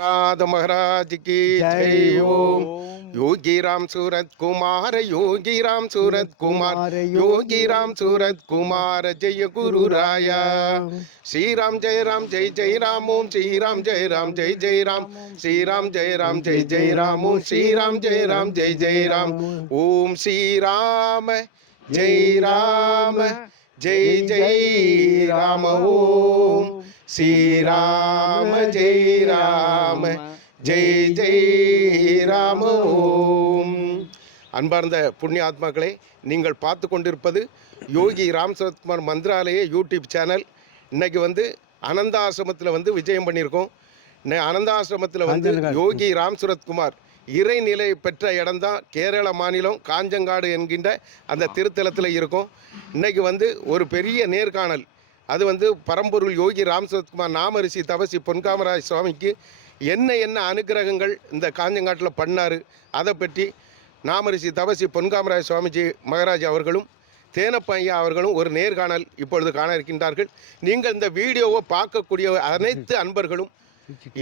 राधा महाराज की जय ओम। योगी राम सूरत कुमार, योगी राम सूरत कुमार, योगी राम सूरत कुमार, जय गुरु राया। श्री राम जय राम जय जय राम, ओम श्री राम जय राम जय जय राम, श्री राम जय राम जय जय राम, ओम श्री राम जय राम जय जय राम, ओम श्री राम जय राम जय जय राम, ओम श्री राम जय राम ஜெய் ஜெய் ராம ஓம். அன்பார்ந்த புண்ணிய ஆத்மாக்களே, நீங்கள் பார்த்து கொண்டிருப்பது யோகி ராம் சரத்குமார் மந்திராலய யூடியூப் சேனல். இன்னைக்கு அனந்தாசிரமத்தில் விஜயம் பண்ணியிருக்கோம். அனந்தாசிரமத்தில் யோகி ராம் சரத்குமார் இறைநிலை பெற்ற இடம்தான் கேரள மாநிலம் காஞ்சங்காடு என்கின்ற அந்த திருத்தலத்தில் இருக்கும். இன்னைக்கு ஒரு பெரிய நேர்காணல். அது பரம்பொருள் யோகி ராம் சரத்குமார் நாமரிஷி தவசி பொன்காமராஜ் சுவாமிக்கு என்ன அனுகிரகங்கள் இந்த காஞ்சங்காட்டில் பண்ணார், அதை பற்றி நாமரிஷி தவசி பொன்காமராஜ் சுவாமிஜி மகாராஜ் அவர்களும் தேனப்பையா அவர்களும் ஒரு நேர்காணல் இப்பொழுது காண இருக்கின்றார்கள். நீங்கள் இந்த வீடியோவை பார்க்கக்கூடிய அனைத்து அன்பர்களும்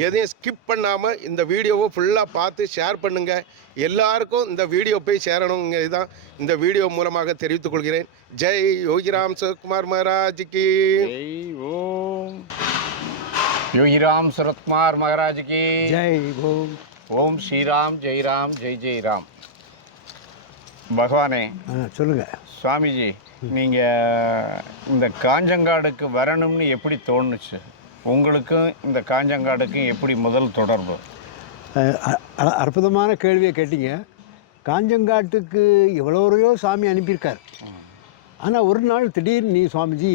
எதையும் ஸ்கிப் பண்ணாமல் இந்த வீடியோவை ஃபுல்லாக பார்த்து ஷேர் பண்ணுங்கள். எல்லாருக்கும் இந்த வீடியோ போய் சேரணுங்க, இதுதான் இந்த வீடியோ மூலமாக தெரிவித்துக் கொள்கிறேன். ஜெய் யோகிராம் சரத்குமார் மகாராஜுக்கு ஜெய் ஓம். யோகிராம் சரத்குமார் மகாராஜுக்கு ஜெய் ஓம். ஓம் ஸ்ரீராம் ஜெய் ராம் ஜெய் ஜெய் ராம். பகவானே சொல்லுங்கள் சுவாமிஜி, நீங்கள் இந்த காஞ்சங்காடுக்கு வரணும்னு எப்படி தோணுச்சு? உங்களுக்கும் இந்த காஞ்சங்காடுக்கும் எப்படி முதல் தொடர்பு? அற்புதமான கேள்வியை கேட்டீங்க. காஞ்சங்காட்டுக்கு எவ்வளோரையோ சாமி அனுப்பியிருக்கார். ஆனால் ஒரு நாள் திடீர்னு நீ சாமிஜி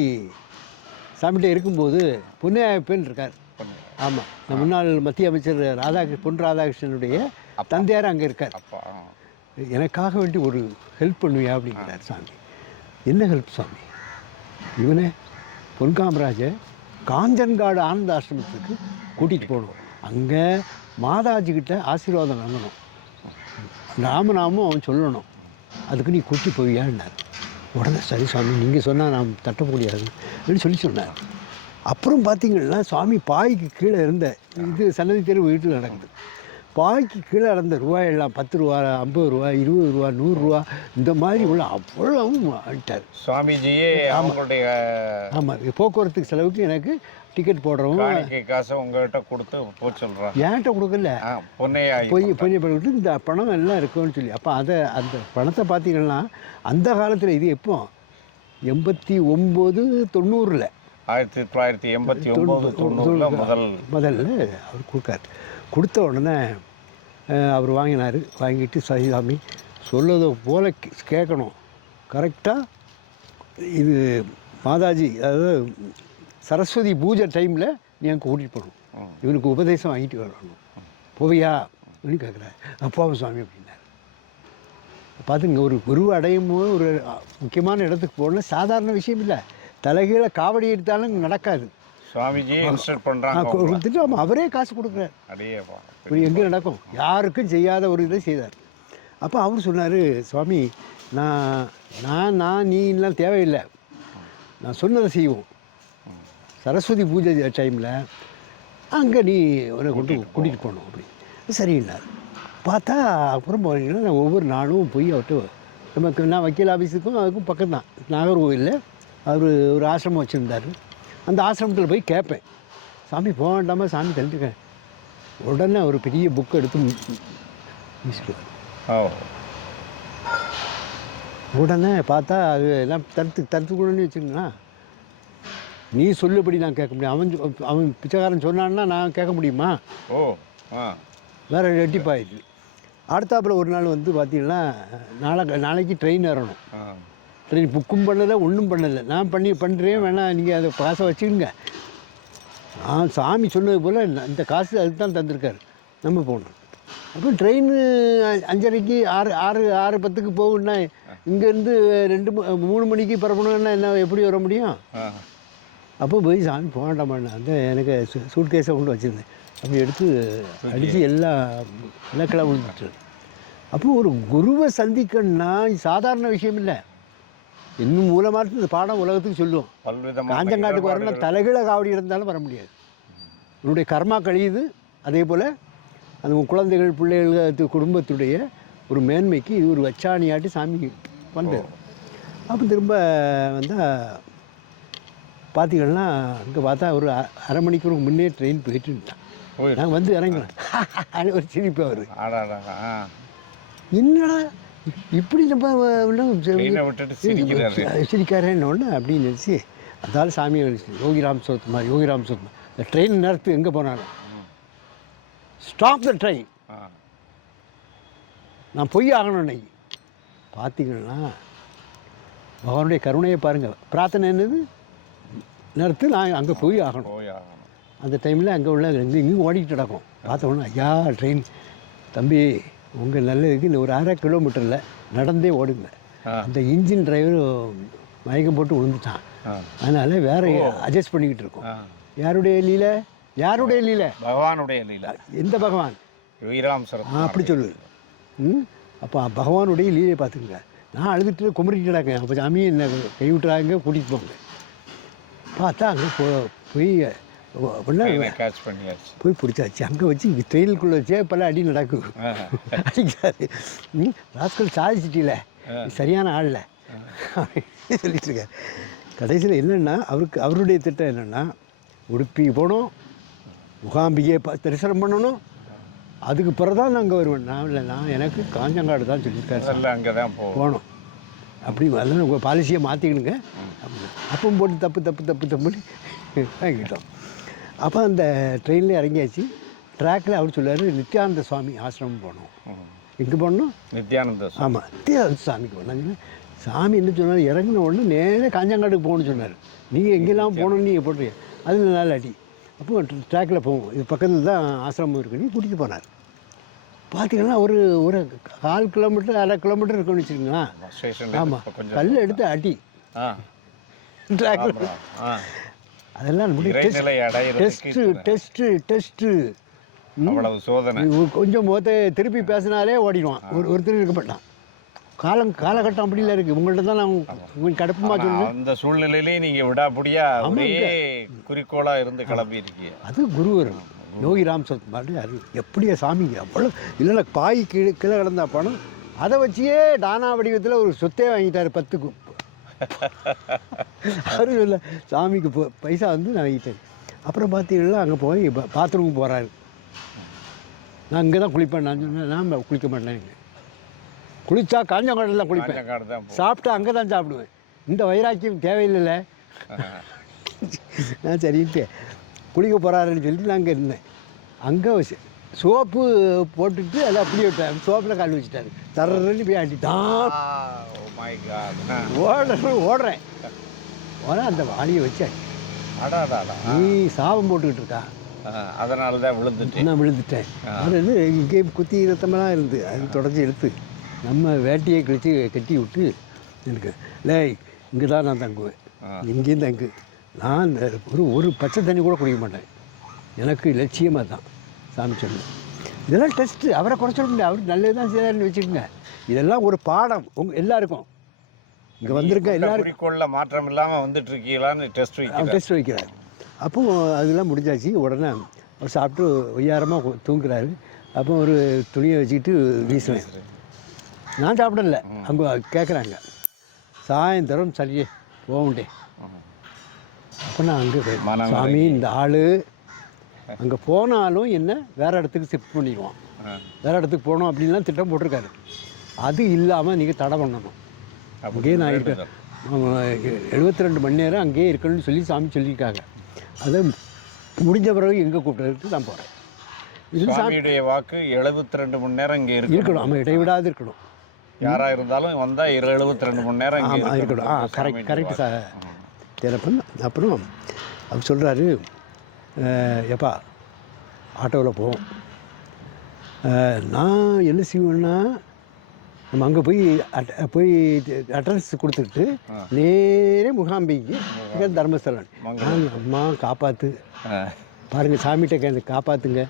சாமிகிட்ட இருக்கும்போது பொன்னையாப்பன் இருக்கார். ஆமாம், முன்னாள் மத்திய அமைச்சர் பொன் ராதாகிருஷ்ணனுடைய தந்தையார் அங்கே இருக்கார். எனக்காக வேண்டி ஒரு ஹெல்ப் பண்ணுவியா அப்படிங்கிறார் சாமி. என்ன ஹெல்ப் சாமி? இவனே பொன்காமராஜை காஞ்சன்காடு ஆனந்த ஆசிரமத்துக்கு கூட்டிகிட்டு போகணும். அங்கே மாதாஜிக்கிட்ட ஆசீர்வாதம் வாங்கணும், ராமநாமம் அவன் சொல்லணும். அதுக்கு நீ கூட்டி போவியான்னார். உடனே சரி சுவாமி, நீங்கள் சொன்னால் நான் தட்ட முடியாது அப்படின்னு சொன்னார். அப்புறம் பார்த்திங்கன்னா சுவாமி பாய்க்கு கீழே இருந்த இது சன்னதி தெரு வீட்டில் நடக்குது. பாய்க்கு கீழே நடந்த ரூபாயெல்லாம் 10 ரூபா, 50 ரூபா, 20 ரூபா, 100 ரூபா இந்த மாதிரி உள்ள அவ்வளவும் ஆகிட்டார் சுவாமிஜியே. அவங்களுடைய ஆமாம், போக்குவரத்துக்கு செலவுக்கு எனக்கு டிக்கெட் போடுறவங்க காசை உங்கள்கிட்ட கொடுத்து போய் சொல்கிறான். ஏன்ட்ட கொடுக்கல, பொய்யை பண்ணிவிட்டு இந்த பணம் எல்லாம் இருக்குன்னு சொல்லி. அப்போ அந்த பணத்தை பார்த்தீங்கன்னா அந்த காலத்தில் இது எப்போ 89 90 1989 முதல்ல அவர் கொடுக்கார். கொடுத்த உடனே அவர் வாங்கிட்டு சாமி சொல்லதை போல் கேட்கணும், கரெக்டாக இது மாதாஜி அதாவது சரஸ்வதி பூஜை டைமில் நீ அங்கே கூட்டிகிட்டு போகணும், இவனுக்கு உபதேசம் வாங்கிட்டு வரணும், போவியா அப்படின்னு கேட்குறாரு. அப்பாவும் சுவாமி அப்படின்னார். பார்த்துங்க, ஒரு குரு அடையும் போது ஒரு முக்கியமான இடத்துக்கு போகணும் சாதாரண விஷயம் இல்லை. தலைகீழ காவடி எடுத்தாலும் நடக்காது. சுவாமிஜி இன்ஸ்ட்ரக்ட் பண்ணுறாங்க, கொடுத்துட்டு ஆமாம் அவரே காசு கொடுக்குறாரு. இப்படி எங்கே நடக்கும்? யாருக்கும் செய்யாத ஒரு இதை செய்தார். அப்போ அவர் சொன்னார், சுவாமி நான் நீ எல்லாம் தேவையில்லை, நான் சொன்னதை செய்வோம். சரஸ்வதி பூஜை டைமில் அங்கே நீ உன்னை கூட்டிகிட்டு போகணும் அப்படி சரின்னார். பார்த்தா அப்புறம் போனீங்கன்னா நான் ஒவ்வொரு நாளும் போய் அவர்கிட்ட நான் வக்கீல் ஆஃபீஸுக்கும் அதுக்கும் பக்கம் தான் நாகர்கோவிலில் அவர் ஒரு ஆசிரமம் வச்சுருந்தார். அந்த ஆசிரமத்தில் போய் கேட்பேன், சாமி போக வேண்டாமா, சாமி தள்ளிட்டுருக்கேன். உடனே ஒரு பெரிய புக்கை எடுத்து மிஸ்டுவார். உடனே பார்த்தா அது எல்லாம் தடுத்துக்கூடன்னு வச்சுக்கோங்களா, நீ சொல்லுபடி நான் கேட்க முடியும். அவன் பிச்சைக்காரன் சொன்னான்னா நான் கேட்க முடியுமா? வேறு ரெட்டிப்பாயிடுச்சு. அடுத்தாப்புல ஒரு நாள் பார்த்தீங்கன்னா நாளைக்கு ட்ரெயின் ஏறணும். ட்ரெயின் புக்கும் பண்ணலை, ஒன்றும் பண்ணலை. நான் பண்ணுறேன், வேணால் நீங்கள் அதை காசை வச்சுக்கோங்க. சாமி சொன்னது போல் இந்த காசு அதுக்கு தான் தந்திருக்காரு, நம்ம போகணும். அப்போ ட்ரெயின் 5:30க்கு 6:10க்கு போகுன்னா இங்கேருந்து 2-3 மணிக்கு பரப்பணுன்னா என்ன எப்படி வர முடியும்? அப்போ போய் சாமி போக வேண்டாமாண்ணா, அந்த எனக்கு சூட்கேஸை கொண்டு வச்சுருந்தேன். அப்படி எடுத்து அடித்து எல்லாம் கிளம்ப விழுந்துட்டு. அப்போது ஒரு குருவை சந்திக்கணுன்னா சாதாரண விஷயம் இல்லை. இன்னும் மூலமாக இந்த பாடம் உலகத்துக்கு சொல்லுவோம். காஞ்சங்காட்டுக்கு வரணும், தலைகீழ காவடி இருந்தாலும் வர முடியாது. உன்னுடைய கர்மா கழியுது, அதே போல் அந்த குழந்தைகள் பிள்ளைகள் குடும்பத்துடைய ஒரு மேன்மைக்கு இது ஒரு வச்சாணியாட்டி சாமி பண்ணுறது. அப்போ திரும்ப வந்தால் பார்த்தீங்கன்னா அங்கே பார்த்தா ஒரு அரை மணிக்கூருக்கு முன்னே ட்ரெயின் போயிட்டுட்டான். நாங்கள் வந்து இறங்கினேன். ஒரு சிரிப்பு அவர், என்னடா இப்படி நம்ம சிரிக்காரேன்னு அப்படின்னு நினச்சி அதால் சாமியை யோகிராம் சோத் மாதிரி இந்த ட்ரெயின் நேரத்துக்கு எங்கே போனாலும் ஸ்டாப் த ட்ரெயின், நான் போய் ஆகணும் இன்னைக்கு. பார்த்தீங்கன்னா பகவானுடைய கருணையை பாருங்கள். பிரார்த்தனை என்னது நேரத்தில் நான் அங்கே போய் ஆகணும். அந்த டைமில் அங்கே உள்ள இங்கேயும் ஓடிக்கிட்டு நடக்கும். பார்த்தோன்னா ஐயா ட்ரெயின் தம்பி உங்கள் நல்லதுக்கு இந்த ஒரு 1/2 கிலோமீட்டரில் நடந்தே ஓடுங்க. அந்த இன்ஜின் டிரைவர் மயக்கம் போட்டு விழுந்துட்டான். அதனால் வேறு அட்ஜஸ்ட் பண்ணிக்கிட்டு இருக்கோம். யாருடைய லீலை? யாருடைய லீலை? பகவானுடைய லீலை. எந்த பகவான்? யோகிராம் அப்படி சொல்லு. அப்போ பகவானுடைய லீலையை பார்த்துங்க. நான் அழுதுட்டு குமரிட்டு கிடக்கேன். அப்போ சாமி என்ன கை விட்டுறாங்க, கூட்டிகிட்டு போங்க. பார்த்தா அங்கே போய் போய் பிடிச்சாச்சு. அங்கே வச்சு ட்ரெயினுக்குள்ளே வச்சே பல அடி நடக்கும். அடிக்காது ராஸ்கல் சாதிச்சிட்டில சரியான ஆளில் சொல்லிட்டு இருக்கார். கடைசியில் என்னென்னா அவருடைய திட்டம் என்னென்னா உடுப்பிக்கு போகணும், முகாம்பிகையை தரிசனம் பண்ணணும், அதுக்கு பிறகு தான் நான் அங்கே வருவேன். நான் எனக்கு காஞ்சங்காடு தான் சொல்லியிருக்காரு, அங்கே தான் போகணும் அப்படி. அதெல்லாம் உங்கள் பாலிசியை மாற்றிக்கணுங்க. அப்பவும் போட்டு தப்புன்னு வாங்கிட்டோம். அப்போ அந்த ட்ரெயினில் இறங்கியாச்சு. ட்ராக்கில் அவர் சொல்லுவார் நித்யானந்த சுவாமி ஆசிரமம் போகணும். எங்கே போகணும்? நித்யானந்த. ஆமாம், நித்யானந்த சுவாமிக்கு போனாங்க. சாமி என்ன சொன்னார், இறங்கின உடனே நேராக காஞ்சங்காடுக்கு போகணும்னு சொன்னார். நீங்கள் எங்கெல்லாம் போகணுன்னு நீங்கள் போடுறீங்க, அது நல்ல அடி. அப்போ ட்ராக்கில் போவோம், இது பக்கத்தில் தான் ஆசிரமம் இருக்குன்னு கூட்டிகிட்டு போனார். பார்த்தீங்கன்னா ஒரு 1/4 கிலோமீட்டர் 1/2 கிலோமீட்டர் இருக்குன்னு வச்சுருங்களா. ஆமாம், கல் எடுத்து அடி ட்ராக்கில். அதெல்லாம் டெஸ்ட்டு கொஞ்சம் திருப்பி பேசினாலே ஓடிடுவான். ஒருத்தர் இருக்க மாட்டான். காலகட்டம் அப்படிலாம் இருக்குது. உங்கள்கிட்ட தான் நான் கடப்பமாக சொல்லுவேன். அந்த சூழ்நிலையிலேயே நீங்கள் விடாபடியா குறிக்கோளாக இருந்து கிளம்பி இருக்கீங்க. அது குருவர் யோகிராம் சத் மாதிரி அது எப்படியா சாமிங்க அவ்வளோ இல்லைன்னா பாய் கீழே கிடந்தா பணம் அதை வச்சியே டானா வடிவத்தில் ஒரு சொத்தே வாங்கிட்டார் 10க்கு. அவரு இல்லை சாமிக்கு பைசா வந்து நான் வாங்கிட்டேன். அப்புறம் பார்த்தீங்கன்னா அங்கே போய் பாத்ரூமுக்கு போகிறாரு. நான் இங்கே தான் குளிப்பேன். நான் சொன்னேன் நான் குளிக்க மாட்டேன். குளித்தா காஞ்சங்காடில் தான் குளிப்பேன். சாப்பிட்டா அங்கே தான் சாப்பிடுவேன். இந்த வைராக்கியம் தேவையில்லை. நான் சரின்ட்டு குளிக்க போகிறாருன்னு சொல்லிட்டு நான் அங்கே இருந்தேன். அங்கே சோப்பு போட்டுட்டு அதை அப்படியே விட்டேன். சோப்பில் கால் வச்சுட்டாரு. தர்றன்னு போய் அடிட்டான். ஓடுறேன் அந்த வாளியை வச்சு நீ சாபம் போட்டுக்கிட்டு இருக்கா, அதனால தான் நான் விழுந்துட்டேன். அது வந்து இங்கே குத்தி ரத்தமெல்லாம் இருந்து அது தொடச்சி எடுத்து நம்ம வேட்டியை கழித்து கட்டி விட்டு எனக்கு லே இங்கே தான் நான் தங்குவேன், இங்கேயும் தங்கு. நான் ஒரு பச்சை தண்ணி கூட குடிக்க மாட்டேன். எனக்கு லட்சியமாக தான் சாமி சொன்னேன். இதெல்லாம் டெஸ்ட்டு. அவரை குறை சொல்ல முடியாது. அவர் நல்லது தான் செய்தாருன்னு வச்சுக்கோங்க. இதெல்லாம் ஒரு பாடம் எல்லாருக்கும். இங்கே வந்திருக்க எல்லாருக்கும் மாற்றம் இல்லாமல் வந்துட்டு இருக்கீங்களான்னு டெஸ்ட் வைக்கிறார். அப்போது அதெல்லாம் முடிஞ்சாச்சு. உடனே அவர் சாப்பிட்டு ஒய்யாரமாக தூங்குறாரு. அப்போ ஒரு துணியை வச்சுக்கிட்டு வீசுவேன். நான் சாப்பிடல. அங்கே கேட்குறாங்க சாயந்தரம் சரியே போகண்டே. அப்போ நான் அங்கே சாமி இந்த ஆள் அங்கே போனாலும் என்ன வேறு இடத்துக்கு ஷிஃப்ட் பண்ணிடுவான். வேறு இடத்துக்கு போகணும் அப்படின்லாம் திட்டம் போட்டிருக்காரு. அது இல்லாமல் நீங்கள் தடை பண்ணணும். அங்கேயே நான் இருக்கேன் 72 மணி நேரம் அங்கேயே இருக்கணும்னு சொல்லி சாமி சொல்லியிருக்காங்க. அதை முடிஞ்ச பிறகு எங்கே கூப்பிட்றதுக்கு நான் போகிறேன். இது சாமியுடைய வாக்கு 72 மணி நேரம் இங்கே இருக்கணும். நம்ம இடைவிடாது இருக்கணும். யாராக இருந்தாலும் வந்தால் 72 மணி நேரம் இங்கே இருக்கணும். கரெக்டு சார் திறப்பன். அப்புறம் அவர் சொல்கிறாரு எப்பா ஆட்டோவில் போவோம். நான் என்ன செய்வேன்னா நம்ம அங்கே போய் அட்ரஸ் கொடுத்துட்டு நேரே முகாம்பிக்கு தர்மஸ்தலன் அம்மா காப்பாற்று பாருங்கள் சாமிகிட்ட எனக்கு காப்பாற்றுங்க.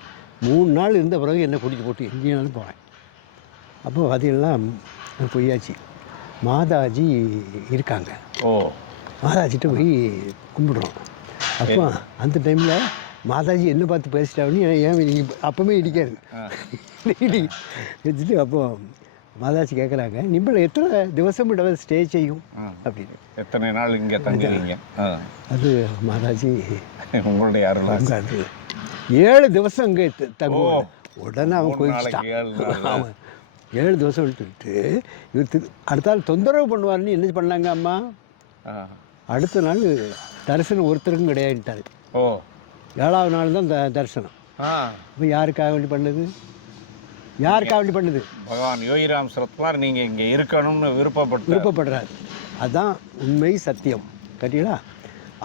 3 நாள் இருந்த பிறகு என்னை கூட்டிகிட்டு போட்டு எங்கேயாலும் போவேன். அப்போ பார்த்தீங்கன்னா பொய்யாச்சு மாதாஜி இருக்காங்க. மாதாஜிட்ட போய் கும்பிடுறோம். அப்போ அந்த டைமில் மாதாஜி என்ன பார்த்து பேசிட்டான்னு ஏன் அப்போவுமே இடிக்காது இடி வச்சுட்டு அப்போ மாதாஜி கேட்குறாங்க நிம்பளை எத்தனை திவசம் இட ஸ்டே செய்யும் அப்படின்னு. எத்தனை நாள் இங்கே தங்குவீங்க? அது மாதாஜி உங்களுடைய அது 7 திவசம் இங்கே தங்குவோம். உடனே அவன் கோயிச்சிட்டான். அவன் 7 திவசம் விட்டுட்டு இவர் அடுத்த நாள் தொந்தரவு பண்ணுவார்னு என்ன பண்ணாங்க அம்மா, அடுத்த நாள் தரிசனம் ஒருத்தருக்கும் கிடையாதுட்டாரு. 7ஆவது நாள் தான் தரிசனம். இப்போ யாருக்காக வேண்டி பண்ணது? யாருக்காக வேண்டி பண்ணுது? பகவான் யோகிராம் சரத்குமார் நீங்கள் இங்கே இருக்கணும்னு விருப்பப்படுறாரு. அதுதான் உண்மை சத்தியம். கட்டிங்களா?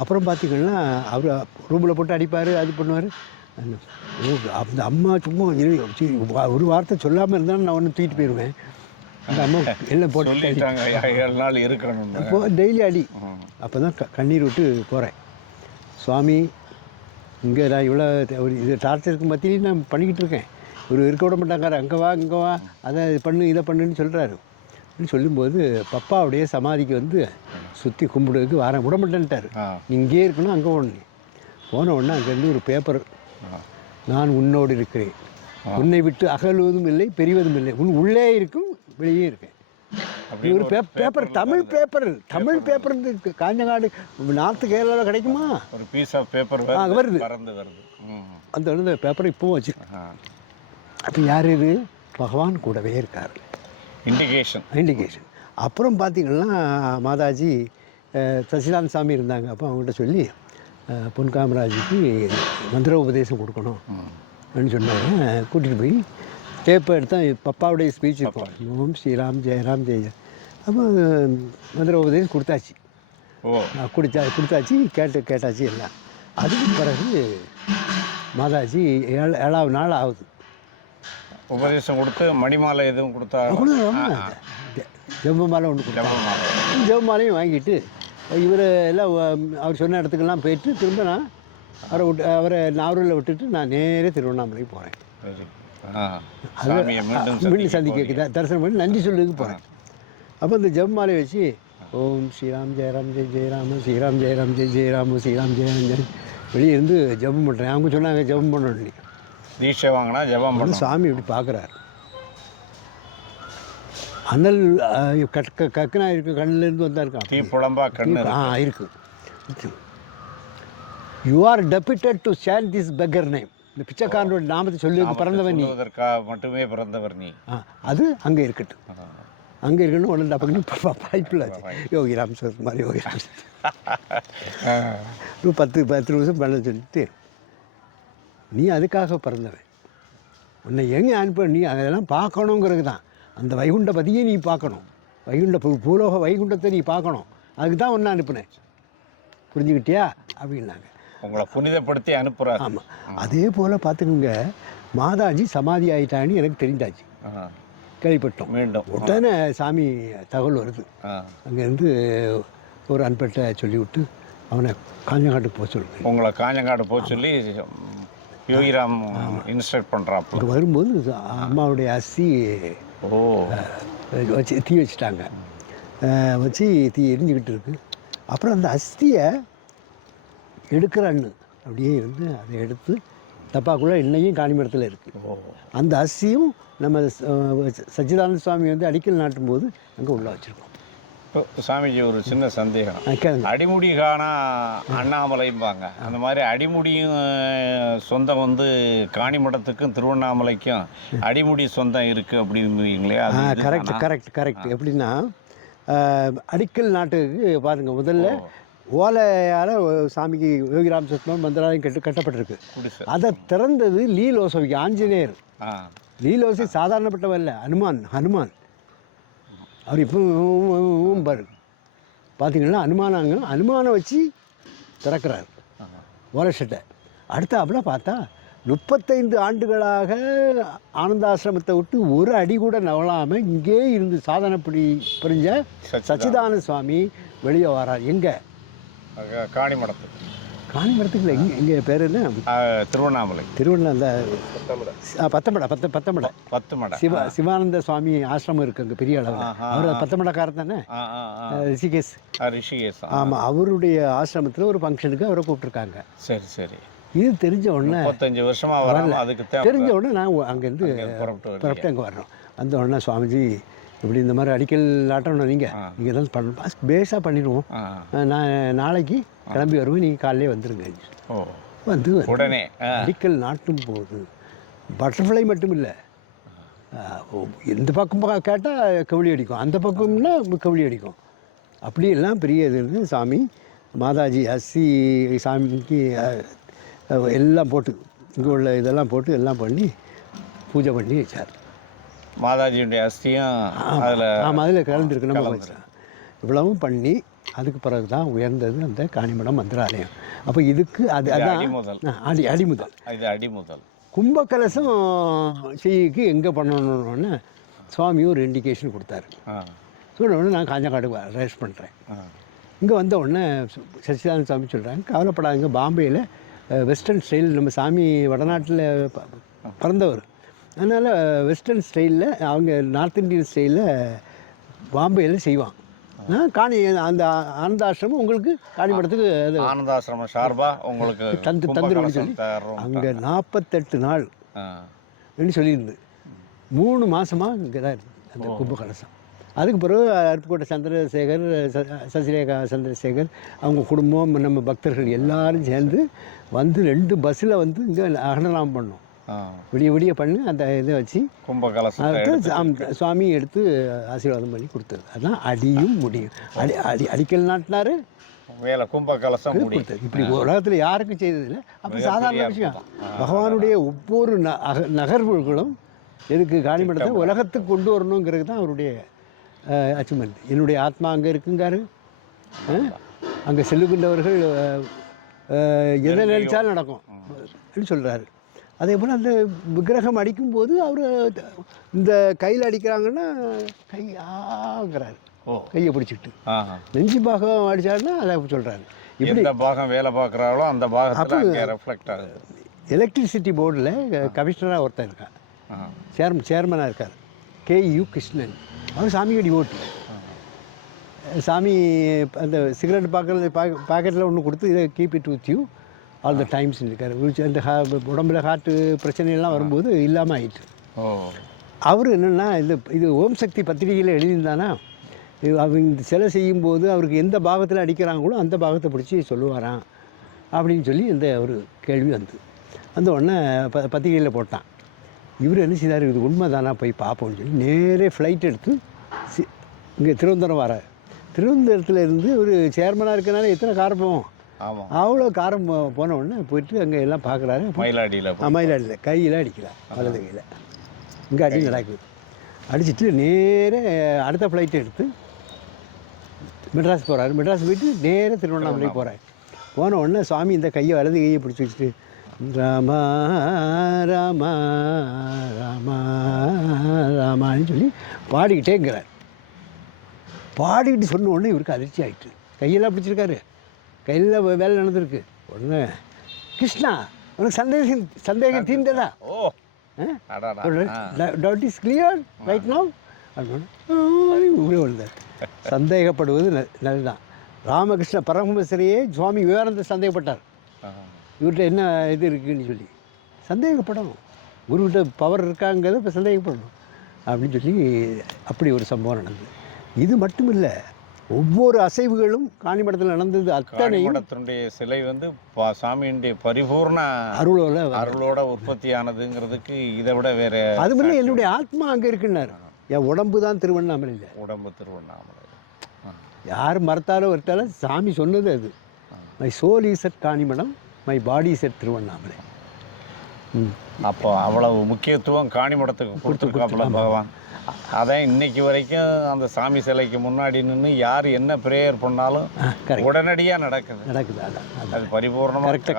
அப்புறம் பார்த்தீங்கன்னா அவர் ரூமில் போட்டு அடிப்பார், அது பண்ணுவார். அந்த அம்மா சும்மா ஒரு வார்த்தை சொல்லாமல் இருந்தாலும் நான் ஒன்று தூக்கிட்டு போயிடுவேன். அந்த அம்மா எல்லாம் போட்டு 7 நாள் இருக்கணும். இப்போ டெய்லி அடி. அப்போ தான் கண்ணீர் விட்டு போகிறேன். சுவாமி இங்கே நான் இவ்வளோ இது டார்ச்சருக்கு மத்தியிலையும் நான் பண்ணிக்கிட்டு இருக்கேன். ஒரு இருக்க விட மாட்டாங்காரு. அங்கே வா இங்கே வா, அதை பண்ணு இதை பண்ணுன்னு சொல்கிறாரு. அப்படின்னு சொல்லும்போது பப்பாவுடைய சமாதிக்கு வந்து சுற்றி கும்பிடுறதுக்கு வர விட மாட்டேன்ட்டார். இங்கே இருக்கணும், அங்கே போகணும். போன உடனே அங்கேருந்து ஒரு பேப்பர், நான் உன்னோடு இருக்கிறேன், உன்னை விட்டு அகலுவதும் இல்லை பெரியவதும் இல்லை, உன் உள்ளே இருக்கும் வெளியே இருக்கேன். ஒரு பேப்பர், தமிழ் பேப்பர் காஞ்சங்காடு நார்த்து கேரளாவில் கிடைக்குமா? ஒரு பீஸ் ஆஃப் பேப்பர் வருது. அந்த வந்து பேப்பர் இப்போவும் வச்சு. அப்போ யார் இது? பகவான் கூடவே இருக்கார். இண்டிகேஷன். அப்புறம் பார்த்திங்கன்னா மாதாஜி சசிலாந்த் சாமி இருந்தாங்க. அப்போ அவங்கள்ட்ட சொல்லி பொன் காமராஜுக்கு மந்திர உபதேசம் கொடுக்கணும் அப்படின்னு சொன்னாங்க. கூட்டிகிட்டு போய் டேப்பை எடுத்தால் பப்பாவுடைய ஸ்பீச் இருக்கும், ஓம் ஸ்ரீராம் ஜெயராம் ஜெய. அப்போ மந்திர உபதேசம் கொடுத்தாச்சு. கொடுத்தாச்சு, கேட்டாச்சு எல்லாம். அதுக்கு பிறகு மாதாஜி 7ஆவது நாள் ஆகுது. உபதேசம் கொடுத்து மணிமாலை எதுவும் கொடுத்தா? ஜெபமாலை ஒன்று கொடுத்தாங்க. ஜெபமாலையும் வாங்கிட்டு இவர் எல்லாம் அவர் சொன்ன இடத்துக்கெல்லாம் போயிட்டு திரும்ப நான் அவரை நாவூரில் விட்டுட்டு நான் நேரே திருவண்ணாமலைக்கு போகிறேன். மீண்டும் சந்திக்க தரிசனம் பண்ணி நன்றி சொல்லுக்கு போகிறேன். அப்போ இந்த ஜெபமாலை வச்சு ஓம் ஸ்ரீராம் ஜெயராம் ஜெய் ஜெயராம, ஸ்ரீராம் ஜெயராம் ஜெய் ஜெயராம, ஸ்ரீராம் ஜெயராம் ஜெய் வெளியே இருந்து ஜெபம் பண்ணுறேன். அவங்க சொன்னாங்க ஜெபம் பண்ணணும். தீட்சை வாங்கினா ஜெபம் பண்ண. சாமி இப்படி பார்க்குறாரு. அனல் கக்கனா இருக்கு, கண்ணிலேருந்து வந்தா இருக்கான். தீ புலம்பா கண்ணு இருக்கு. You are debited to chant this beggar name. இந்த பிச்சைக்காரனோட நாமத்தை சொல்லி பிறந்தவன் நீ, மட்டுமே பிறந்தவர் நீ. அது அங்கே இருக்கட்டும். அங்கே இருக்கணும். ஒன்று அப்போ பைப்பில் ஆச்சு யோகிராம் சரத்குமார், யோகிராம் ஒரு 10 நிமிஷம் பண்ண சொல்லிட்டு, நீ அதுக்காக பிறந்தவன், உன்னை எங்கே அனுப்ப, நீ அதெல்லாம் பார்க்கணுங்கிறது தான். அந்த வைகுண்ட பதியை நீ பார்க்கணும், பூலோக வைகுண்டத்தை நீ பார்க்கணும், அதுக்கு தான் ஒன்று அனுப்புனேன், புரிஞ்சுக்கிட்டியா அப்படின்னாங்க. உங்களை புனிதப்படுத்தி அனுப்புகிறார். ஆமாம். அதே போல் பார்த்துக்கோங்க, மாதாஜி சமாதி ஆகிட்டான்னு எனக்கு தெரிஞ்சாச்சு, கேள்விப்பட்டோம். மீண்டும் உடனே சாமி தகவல் வருது. அங்கேருந்து ஒரு அன்பட்ட சொல்லிவிட்டு அவனை காஞ்சங்காட்டுக்கு போக சொல்லுங்க. உங்களை காஞ்சங்காடு போக சொல்லி யோகிராம் இன்ஸ்ட்ரக்ட் பண்ணுறான். வரும்போது அம்மாவுடைய அஸ்தி வச்சு தீ வச்சுட்டாங்க. வச்சு தீ எரிஞ்சுக்கிட்டு இருக்கு. அப்புறம் அந்த அஸ்தியை எடுக்கிறான்னு அப்படியே இருந்து அதை எடுத்து தப்பாக்குள்ளே இன்னையும் காணிமரத்தில் இருக்குது. அந்த அஸ்தியும் நம்ம சச்சிதானந்த சுவாமி வந்து அடிக்கல் நாட்டும் போது அங்கே உள்ள வச்சுருக்கோம். இப்போ சாமிஜி ஒரு சின்ன சந்தேகம், அடிமுடி காணா அண்ணாமலைம்பாங்க, அந்த மாதிரி அடிமுடியும் சொந்தம் வந்து காணிமடத்துக்கும் திருவண்ணாமலைக்கும் அடிமுடி சொந்தம் இருக்குது அப்படிங்களே? கரெக்ட். எப்படின்னா அடிக்கல் நாட்டுக்கு பாருங்கள், முதல்ல ஓலையால் சாமிக்கு யோகிராம் சரத்குமார் மந்திராலயம் கட்டப்பட்டிருக்கு. அதை திறந்தது லீலோசவிக்கு ஆஞ்சநேயர். லீலோசி சாதாரணப்பட்டவன் இல்லை, ஹனுமான். அவர் இப்போ பாரு பார்த்தீங்கன்னா அனுமானை வச்சு திறக்கிறார் ஓலை ஷெட்டை. அடுத்தாப்புல பார்த்தா 35 ஆண்டுகளாக ஆனந்தாசிரமத்தை விட்டு ஒரு அடி கூட நவலாமல் இங்கே இருந்து சாதனைப்படி புரிஞ்ச சச்சிதானந்த சுவாமி வெளியே வரார். எங்கே? காணிமடத்துக்குள்ள. எங்கே பேர் என்ன? திருவண்ணாமலை. பத்தமடை சிவானந்த சுவாமி ஆசிரமம் இருக்குது அங்கே பெரிய அளவில். அவர் பத்தமடைக்காரர் தானே, ரிஷிகேஷ். ஆமாம், அவருடைய ஆசிரமத்தில் ஒரு ஃபங்க்ஷனுக்கு அவரை கூப்பிட்ருக்காங்க. சரி. இது தெரிஞ்ச உடனே 35 வருஷமா வராம அதுக்கு தெரிஞ்ச உடனே நான் அங்கேருந்து புறப்பட்டு அங்கே வர்றோம். அந்த உடனே சுவாமிஜி இப்படி இந்த மாதிரி அடிக்கல் ஆட்டணும், நீங்கள் தான் பண்ணணும், பேஸாக பண்ணிடுவோம், நான் நாளைக்கு கிளம்பி வருவேன், நீங்கள் காலையிலே வந்துடுங்க. வந்து உடனே அடிக்கல் நாட்டும் போது பட்டர்ஃப்ளை மட்டும் இல்லை, எந்த பக்கம் கேட்டால் கவுளி அடிக்கும், அந்த பக்கம்னா கவுளி அடிக்கும், அப்படியெல்லாம் பெரிய இது. சாமி மாதாஜி அஸ்தி சாமிக்கு எல்லாம் போட்டு இங்கே உள்ள இதெல்லாம் போட்டு எல்லாம் பண்ணி பூஜை பண்ணி வச்சார். மாதாஜியுடைய அஸ்தியும் அதில் கலந்துருக்கு. நம்ம இவ்வளவும் பண்ணி அதுக்கு பிறகு தான் உயர்ந்தது அந்த காணிமடம் மந்திராலயம். அப்போ இதுக்கு அதான் அடிமுதல். கும்பகலசம் செய்யக்கு எங்கே பண்ணணுன்னு சுவாமி ஒரு இண்டிகேஷன் கொடுத்தாரு. சொன்ன உடனே நான் காஞ்சங்காட்டுக்கு ரெஸ்ட் பண்ணுறேன். இங்கே வந்த உடனே சச்சிதானந்த சாமி சொல்கிறாங்க, கவலைப்படாதுங்க, பாம்பேயில் வெஸ்டர்ன் ஸ்டைல், நம்ம சாமி வடநாட்டில் பிறந்தவர், அதனால் வெஸ்டர்ன் ஸ்டைலில் அவங்க நார்த் இந்தியன் ஸ்டைலில் பாம்பேயில் செய்வான். காணி அந்த ஆனந்தாசிரமம் உங்களுக்கு காணிமடத்துக்கு அது ஆனந்தாசிரமம் சார்பாக உங்களுக்கு தந்துருன்னு சொல்லி அங்கே 48 நாள் சொல்லியிருந்து 3 மாதமாக இங்கே தான் இருக்குது அந்த கும்பகலசம். அதுக்கு பிறகு அருப்புக்கோட்டை சந்திரசேகர், சசிரேகா சந்திரசேகர், அவங்க குடும்பம், நம்ம பக்தர்கள் எல்லாரும் சேர்ந்து வந்து 2 பஸ்ஸில் வந்து இங்கே அகனலாம் பண்ணோம். விடிய பண்ணி அந்த இதை வச்சு கும்பகலசம் சுவாமி எடுத்து ஆசீர்வாதம் பண்ணி கொடுத்தது. அதுதான் அடியும் முடியும். அடிக்கல் நாட்டினாரு, மேலே கும்பகலசம் கொடுத்தது. இப்படி உலகத்தில் யாருக்கும் செய்ததில்லை. அப்போ சாதாரண விஷயம். பகவானுடைய ஒவ்வொரு நகர்வுகளும் எதுக்கு காணிமடத்தை உலகத்துக்கு கொண்டு வரணுங்கிறது தான் அவருடைய அச்சீவ்மெண்ட். என்னுடைய ஆத்மா அங்கே இருக்குங்காரு, அங்கே செல்லுகின்றவர்கள் எதை நினைச்சாலும் நடக்கும் அப்படின்னு சொல்கிறாரு. அதே போல் அந்த விக்கிரகம் அடிக்கும்போது அவர் இந்த கையில் அடிக்கிறாங்கன்னா கையாங்கிறாரு, கையை பிடிச்சிட்டு. நெஞ்சு பாகம் அடித்தாருன்னா அதை சொல்கிறாரு. இப்படி பாகம் வேலை பார்க்குறாங்களோ அந்த பாகத்தில் ரெஃப்ளெக்ட் ஆகுது. எலக்ட்ரிசிட்டி போர்டில் கமிஷனராக ஒருத்தர் இருக்கார், சேர்மனாக இருக்கார், KU கிருஷ்ணன். அவர் சாமிக்கடி ஓட்டு. சாமி அந்த சிகரெட் பாக்கெட்டில் ஒன்று கொடுத்து இதை keep it with you all the times இருக்கார். அந்த உடம்புல ஹார்ட்டு பிரச்சனையெல்லாம் வரும்போது இல்லாமல் ஆயிட்டு. அவர் என்னென்னா இது ஓம் சக்தி பத்திரிகையில் எழுதியிருந்தானா, அவங்க சிலை செய்யும்போது அவருக்கு எந்த பாகத்தில் அடிக்கிறாங்களோ அந்த பாகத்தை பிடிச்சி சொல்லுவாராம் அப்படின்னு சொல்லி ஒரு கேள்வி அந்த உடனே பத்திரிகையில் போட்டான். இவர் என்ன செய்தார், இது உண்மை தானா போய் பார்ப்போம்னு சொல்லி நேரே ஃப்ளைட் எடுத்து இங்கே திருவனந்தபுரம் வர. திருவனந்தபுரத்தில் இருந்து ஒரு சேர்மனாக இருக்கனால எத்தனை காரம் போவோம், அவ்வளோ காரம் போன உடனே போயிட்டு அங்கே எல்லாம் பார்க்குறாரு. மயிலாடியில் கையில் அடிக்கிறார், வலது கையில். இங்கே அடி நடக்குது. அடிச்சுட்டு நேரே அடுத்த ஃப்ளைட்டை எடுத்து மெட்ராஸ் போகிறாரு. மெட்ராஸ் போயிட்டு நேராக திருவண்ணாமலை போகிறார். போன உடனே சுவாமி இந்த கையை வலது கையை பிடிச்சி வச்சுட்டு ராமா ராமா ராமா ராமான்னு சொல்லி பாடிக்கிட்டேங்கிறார். பாடிக்கிட்டு சொன்ன உடனே இவருக்கு அதிர்ச்சி ஆகிட்டு, கையெல்லாம் பிடிச்சிருக்காரு, கையில் வேலை நடந்திருக்கு. உடனே கிருஷ்ணா உனக்கு சந்தேகம் தீர்ந்ததா, doubt is clear right now அப்படின்னு வந்தார். சந்தேகப்படுவது நல்லதுதான். ராமகிருஷ்ண பரமஹம்சரையே சுவாமி விவேகானந்தர் சந்தேகப்பட்டார். இவர்கிட்ட என்ன இது இருக்குதுன்னு சொல்லி சந்தேகப்படணும், குருக்கிட்ட பவர் இருக்காங்கிறத இப்போ சந்தேகப்படணும் அப்படின்னு சொல்லி அப்படி ஒரு சம்பவம் நடந்தது. இது மட்டும் இல்லை, ஒவ்வொரு அசைவுகளும் காணிமடத்தில் நடந்தது அத்தனையும் சிலை சாமியினுடைய பரிபூர்ண அருளோட உற்பத்தி ஆனதுங்கிறதுக்கு இதை விட வேற. அது மாதிரி என்னுடைய ஆத்மா அங்கே இருக்குன்னாரு. என் உடம்பு தான் திருவண்ணாமலை இல்லை, உடம்பு திருவண்ணாமலை. யார் மறுத்தாலும் வருத்தாலும் சாமி சொன்னது அது. My soul is at Kanimadam, my body is at Tiruvannamalai. அப்போ அவ்வளவு முக்கியத்துவம் காணிமடத்துக்கு கொடுத்துருக்காப்புல பகவான். அதான் இன்னைக்கு வரைக்கும் அந்த சாமி சிலைக்கு முன்னாடி நின்று யார் என்ன ப்ரேயர் பண்ணாலும் உடனடியாக நடக்குது. அது பரிபூர்ணமாக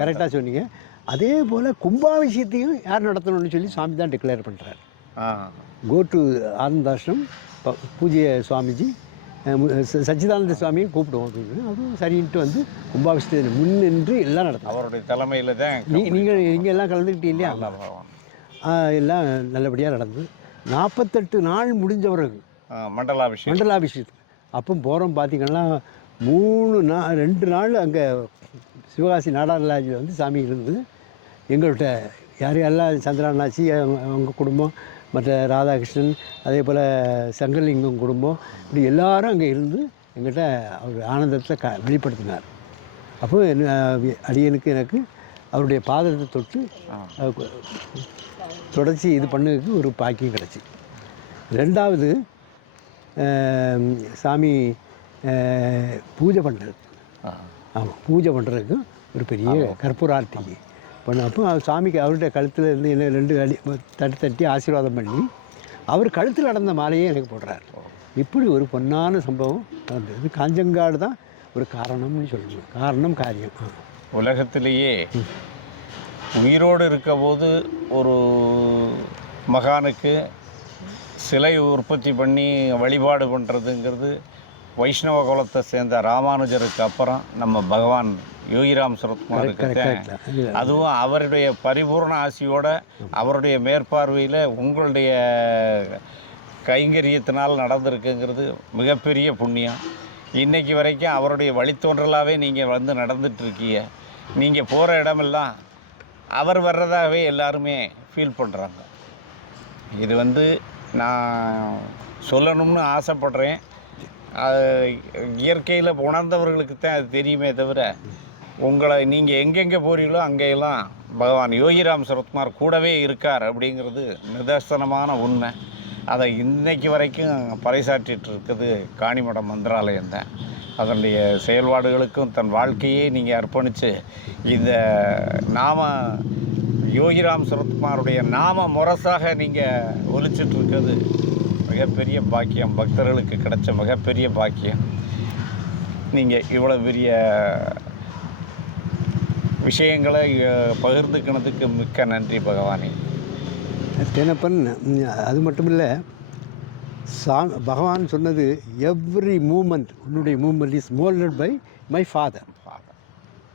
கரெக்டாக சொன்னீங்க. அதே போல் கும்பாபிஷேகத்தையும் யார் நடத்தணும்னு சொல்லி சாமி தான் டிக்ளேர் பண்ணுறாரு. கோ டு ஆனந்தாசிரம் பூஜ்ய சுவாமிஜி சச்சிதானந்த சுவாமியை கூப்பிடுவோம் அப்படின்னு அதுவும் சரின்ட்டு கும்பாபிஷேகத்தில் முன்னின்று எல்லாம் நடத்தும். அவருடைய தலைமையில் தான் நீங்கள் எல்லாம் கலந்துக்கிட்டீங்க இல்லையா, எல்லாம் நல்லபடியாக நடந்து 48 நாள் முடிஞ்ச பிறகு மண்டலாபிஷேகத்துக்கு அப்போ போகிறோம். பார்த்திங்கன்னா 2 நாள் அங்கே சிவகாசி நாடார் லாட்ஜில் வந்து சாமி இருந்து எங்கள்கிட்ட யார் யாரெல்லாம் சந்திராண்ணாச்சி அவங்க குடும்பம், மற்ற ராதாகிருஷ்ணன், அதே போல் சங்கரலிங்கம் குடும்பம், இப்படி எல்லாரும் அங்கே இருந்து எங்கிட்ட அவர் ஆனந்தத்தை வெளிப்படுத்தினார். அப்போ அடியனுக்கு எனக்கு அவருடைய பாதத்தை தொட்டு தொடர்ச்சி இது பண்ணதுக்கு ஒரு பாக்கியம் கிடச்சி. ரெண்டாவது சாமி பூஜை பண்ணுறது. ஆமாம், பூஜை பண்ணுறதுக்கு ஒரு பெரிய கற்பூரார்த்தி பண்ணப்போ சாமிக்கு அவருடைய கழுத்தில் இருந்து என்ன 2 அடி தட்டி ஆசீர்வாதம் பண்ணி அவர் கழுத்தில் நடந்த மாலையே எனக்கு போடுறார். இப்படி ஒரு பொன்னான சம்பவம் நடந்தது. காஞ்சங்காடு தான் ஒரு காரணம்னு சொல்லணும். காரணம் காரியம். உலகத்திலேயே உயிரோடு இருக்க போது ஒரு மகானுக்கு சிலை உற்பத்தி பண்ணி வழிபாடு பண்ணுறதுங்கிறது வைஷ்ணவ குலத்தை சேர்ந்த ராமானுஜருக்கு அப்புறம் நம்ம பகவான் யோகிராம் சரத்குமாருக்கு. அதுவும் அவருடைய பரிபூர்ண ஆசியோட அவருடைய மேற்பார்வையில் உங்களுடைய கைங்கரியத்தினால் நடந்திருக்குங்கிறது மிகப்பெரிய புண்ணியம். இன்றைக்கி வரைக்கும் அவருடைய வழித்தோன்றலாகவே நீங்கள் வந்து நடந்துகிட்ருக்கீங்க. நீங்கள் போகிற இடமெல்லாம் அவர் வர்றதாகவே எல்லாருமே ஃபீல் பண்ணுறாங்க. இது வந்து நான் சொல்லணும்னு ஆசைப்படுறேன். இயற்கையில் உணர்ந்தவர்களுக்கு தான் அது தெரியுமே தவிர, உங்களை நீங்கள் எங்கெங்கே போகிறீங்களோ அங்கெல்லாம் பகவான் யோகிராம் சரத்குமார் கூடவே இருக்கார் அப்படிங்கிறது நிதர்சனமான உண்மை. அதை இன்னைக்கு வரைக்கும் பறைசாற்றிட்டு இருக்குது காணிமடம் மந்திராலயம் தான். அதனுடைய செயல்பாடுகளுக்கும் தன் வாழ்க்கையே நீங்கள் அர்ப்பணித்து இந்த யோகிராம் சரத்குமாருடைய நாம முரசாக நீங்கள் ஒலிச்சிட்ருக்கிறது மிகப்பெரிய பாக்கியம். பக்தர்களுக்கு கிடைச்ச மிகப்பெரிய பாக்கியம். நீங்கள் இவ்வளோ பெரிய விஷயங்களை பகிர்ந்துக்கினதுக்கு மிக்க நன்றி பகவானே. தேனப்பன் அது மட்டும் இல்லை, பகவான் சொன்னது எவ்ரி மூமெண்ட், உன்னுடைய moment is moulded by my father.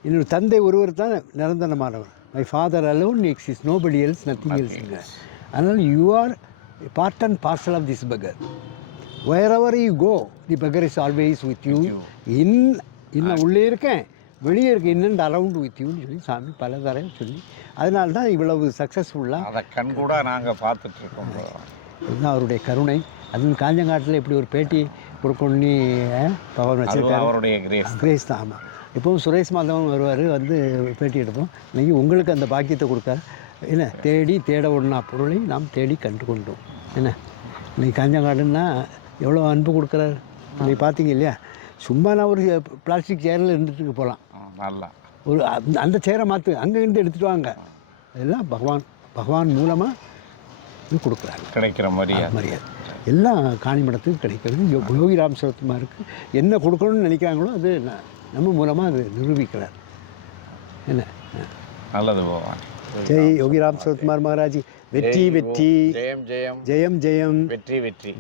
என்னுடைய தந்தை ஒருவர் தான் நிரந்தரமானவர். My father alone exist, nobody else, nothing எல்ஸ்ங்க. அதனால் you are part and parcel of this power. Where you go, the power is always with you. இன்னும் உள்ளே இருக்கேன், வெளியே இருக்க இன்னும் அரவுண்ட் வித் யூன்னு சொல்லி சாமி பல தடவை சொல்லி, அதனால தான் இவ்வளவு சக்ஸஸ்ஃபுல்லாக அதை கண் கூட நாங்கள் பார்த்துட்ருக்கோம். இதுதான் அவருடைய கருணை. அதுவும் காஞ்சங்காட்டில் இப்படி ஒரு பேட்டி கொடுக்கணுன்னு பகவான் வச்சுருக்காரு. அவருடைய கிரேஸ் தான். ஆமாம், இப்போவும் சுரேஷ் மாதவன் வருவார், வந்து பேட்டி எடுப்போம். இன்றைக்கி உங்களுக்கு அந்த பாக்கியத்தை கொடுக்காரு. என்ன தேட ஒன்றா பொருளை நாம் தேடி கண்டு கொண்டோம். என்ன இன்றைக்கி காஞ்சங்காடுன்னா எவ்வளோ அன்பு கொடுக்குறாரு. இன்றைக்கி பார்த்தீங்க இல்லையா, சும்மா நான் ஒரு பிளாஸ்டிக் சேரில் இருந்துட்டு போகலாம், நல்லா ஒரு அந்த சேரை மாற்று அங்கேருந்து எடுத்துகிட்டு வாங்க. அதெல்லாம் பகவான் மூலமாக கொடுக்குறாங்க. கிடைக்கிற மரியாதை எல்லாம் காணிமடத்துக்கு கிடைக்கிறது. யோகிராம் சரத்குமாருக்கு என்ன கொடுக்கணும்னு நினைக்கிறாங்களோ அது நம்ம மூலமாக அது நிரூபிக்கிறார். என்ன நல்லது பகவான். ஜெய் யோகிராம் சரத்குமார் மகாராஜ். வெற்றி வெற்றி, ஜெயம் ஜெயம், ஜெயம் ஜெயம், வெற்றி வெற்றி.